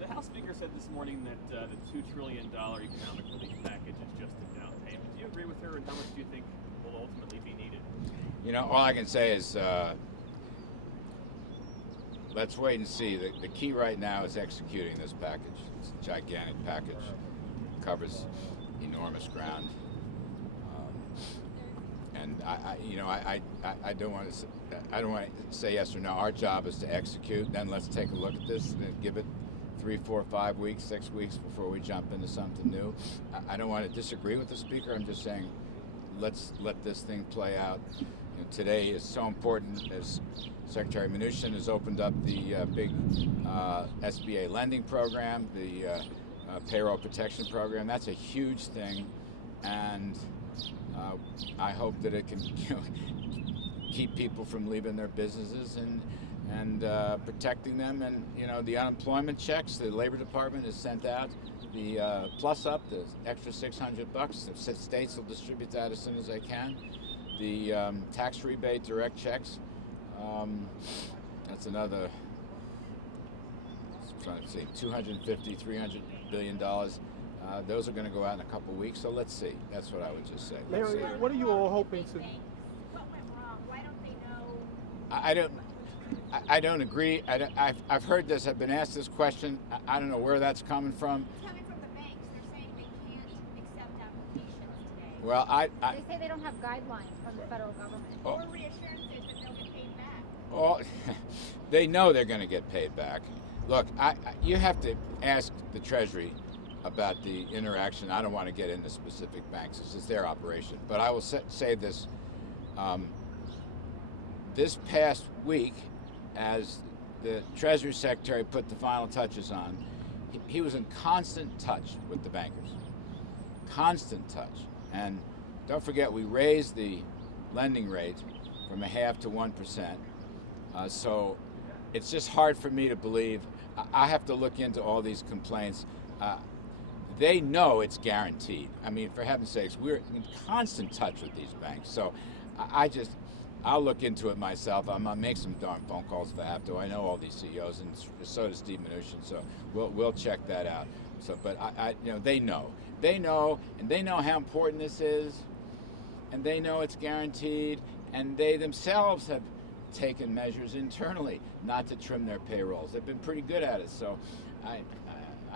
The House Speaker said this morning that the $2 trillion economic relief package is just a down payment. Do you agree with her, and how much do you think will ultimately be needed? You know, all I can say is let's wait and see. The key right now is executing this package. It's a gigantic package. It covers enormous ground. And I don't want to say yes or no. Our job is to execute. Then let's take a look at this and give it 3, 4, 5 weeks, 6 weeks before we jump into something new. I don't want to disagree with the speaker. I'm just saying, let's let this thing play out. You know, today is so important as Secretary Mnuchin has opened up the big SBA lending program, the payroll protection program. That's a huge thing, and I hope that it can keep people from leaving their businesses and protecting them. And the unemployment checks the Labor Department has sent out, the plus up, the extra $600. The states will distribute that as soon as they can. The tax rebate direct checks, that's another, I'm trying to see, $250, $300 billion. Those are going to go out in a couple of weeks, so let's see. That's what I would just say. Larry, what are you all hoping to? What went wrong? Why don't they know? I don't agree. I've heard this. I've been asked this question. I don't know where that's coming from. It's coming from the banks. They're saying they can't accept applications today. Well, They say they don't have guidelines from the federal government. Or reassurances that they'll get paid back. Oh, they know they're going to get paid back. Look, you have to ask the Treasury about the interaction. I don't want to get into specific banks. This is their operation. But I will say this. This past week, as the Treasury Secretary put the final touches on, he was in constant touch with the bankers. Constant touch. And don't forget, we raised the lending rate from 0.5% to 1%. So it's just hard for me to believe. I have to look into all these complaints. They know it's guaranteed. I mean, for heaven's sakes, we're in constant touch with these banks. So I'll look into it myself. I'm gonna make some darn phone calls if I have to. I know all these CEOs, and so does Steve Mnuchin. So we'll check that out. So, but they know, and they know how important this is, and they know it's guaranteed, and they themselves have taken measures internally not to trim their payrolls. They've been pretty good at it. So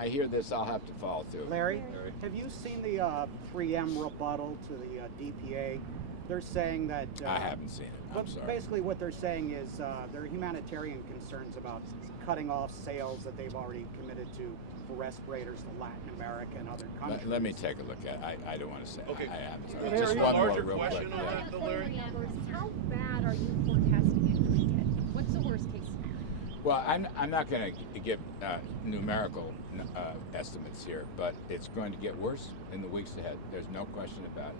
I hear this, I'll have to follow through. Larry, have you seen the 3M rebuttal to the DPA? They're saying that... I haven't seen it, I'm sorry. Basically what they're saying is there are humanitarian concerns about cutting off sales that they've already committed to for respirators to Latin America and other countries. Let me take a look at it. I don't want to say. Okay. I haven't. Larry, Just a one more larger real quick. question on Yeah. that, Larry? How bad are you forecasting it to get? What's the worst case scenario? Well, I'm not going to give numerical estimates here, but it's going to get worse in the weeks ahead. There's no question about it.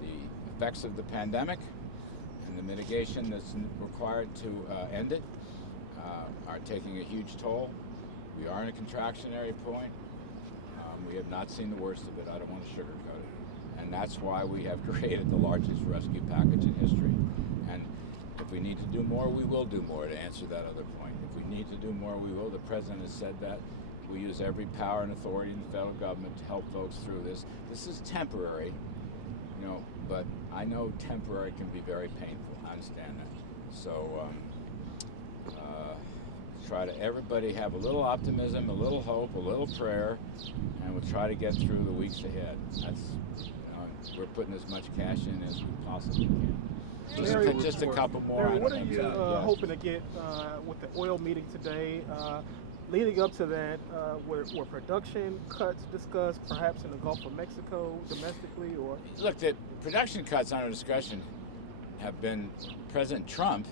The effects of the pandemic and the mitigation that's required to end it are taking a huge toll. We are in a contractionary point. We have not seen the worst of it. I don't want to sugarcoat it. And that's why we have created the largest rescue package in history. And if we need to do more, we will do more, to answer that other point. If we need to do more, we will. The President has said that. We use every power and authority in the federal government to help folks through this. This is temporary, but I know temporary can be very painful. I understand that. So try to everybody have a little optimism, a little hope, a little prayer, and we'll try to get through the weeks ahead. That's, we're putting as much cash in as we possibly can. Just a couple more. Larry, what are items. you hoping to get with the oil meeting today? Leading up to that, were production cuts discussed, perhaps in the Gulf of Mexico, domestically, or? Look, the production cuts under discussion have been President Trump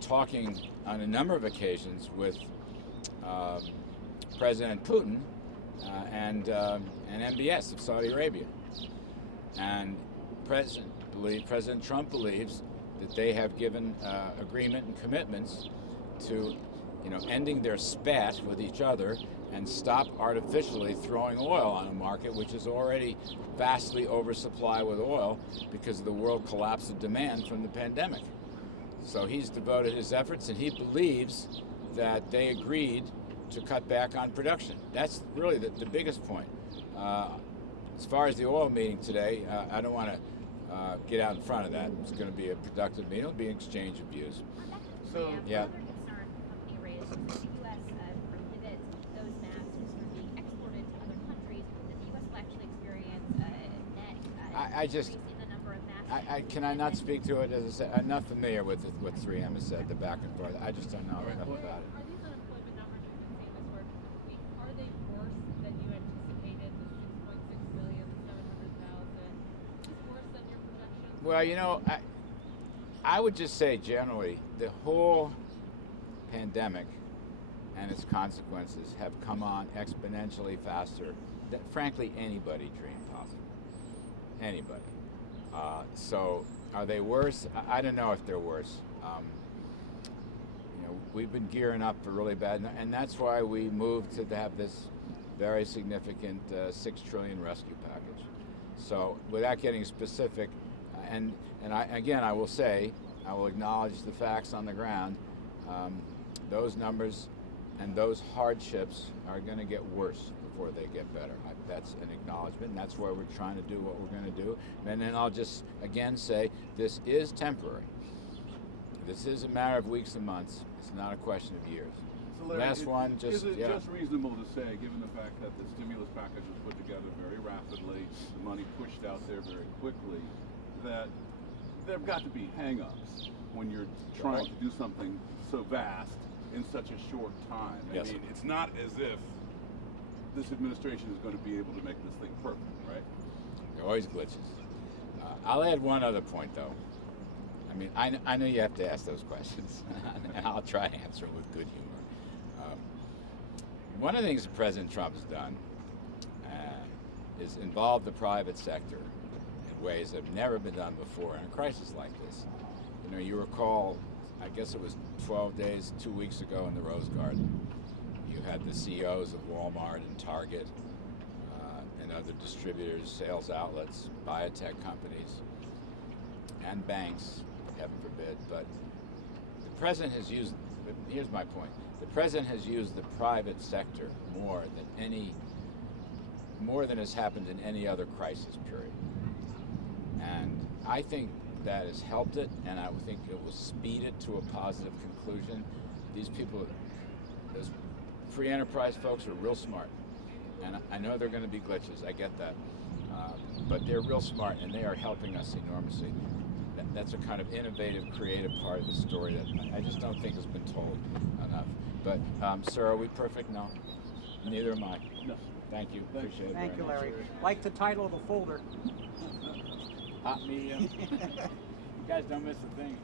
talking on a number of occasions with President Putin and MBS of Saudi Arabia. And President Trump believes that they have given agreement and commitments to ending their spat with each other and stop artificially throwing oil on a market which is already vastly oversupplied with oil because of the world collapse of demand from the pandemic. So he's devoted his efforts, and he believes that they agreed to cut back on production. That's really the biggest point. As far as the oil meeting today, I don't want to get out in front of that. It's going to be a productive meeting. It'll be an exchange of views. So Yeah. Another concern the company raised is that the U.S. Prohibits those masks from being exported to other countries, that the U.S. will actually experience a net increase in the number of masks. Can I not speak to it? As I said, I'm not familiar with what 3M has said, the back and forth. I just don't know enough about it. Are these unemployment numbers you've been seeing this week, are they worse than you anticipated, the 6.6 million, the 700,000? Is this worse than your projections? Well, you know, I would just say generally the whole pandemic and its consequences have come on exponentially faster than, frankly, anybody dreamed possible. Anybody. So are they worse? I don't know if they're worse. You know, we've been gearing up for really bad, and that's why we moved to have this very significant $6 trillion rescue package. So without getting specific, and I will say, I will acknowledge the facts on the ground. Those numbers and those hardships are going to get worse before they get better. That's an acknowledgement, and that's why we're trying to do what we're going to do. And then I'll just again say, this is temporary. This is a matter of weeks and months. It's not a question of years. So Larry, Last one, just is it yeah. just reasonable to say, given the fact that the stimulus package was put together very rapidly, the money pushed out there very quickly, that there have got to be hang-ups when you're trying to do something so vast in such a short time? Yes. I mean, it's not as if this administration is going to be able to make this thing perfect, right? There are always glitches. I'll add one other point, though. I mean, I know you have to ask those questions, and I'll try to answer them with good humor. One of the things that President Trump has done is involve the private sector in ways that have never been done before in a crisis like this. You know, you recall, I guess it was 12 days, 2 weeks ago in the Rose Garden, you had the CEOs of Walmart and Target and other distributors, sales outlets, biotech companies, and banks, heaven forbid. But the president has used, here's my point, the president has used the private sector more than has happened in any other crisis period. And I think that has helped it, and I think it will speed it to a positive conclusion. These people, those free enterprise folks, are real smart. And I know they're going to be glitches, I get that. But they're real smart, and they are helping us enormously. That's a kind of innovative, creative part of the story that I just don't think has been told enough. But, sir, are we perfect? No. Neither am I. No. Thank you. Appreciate it. Thank you, very much. Larry. Like the title of the folder. Me. You guys don't miss a thing.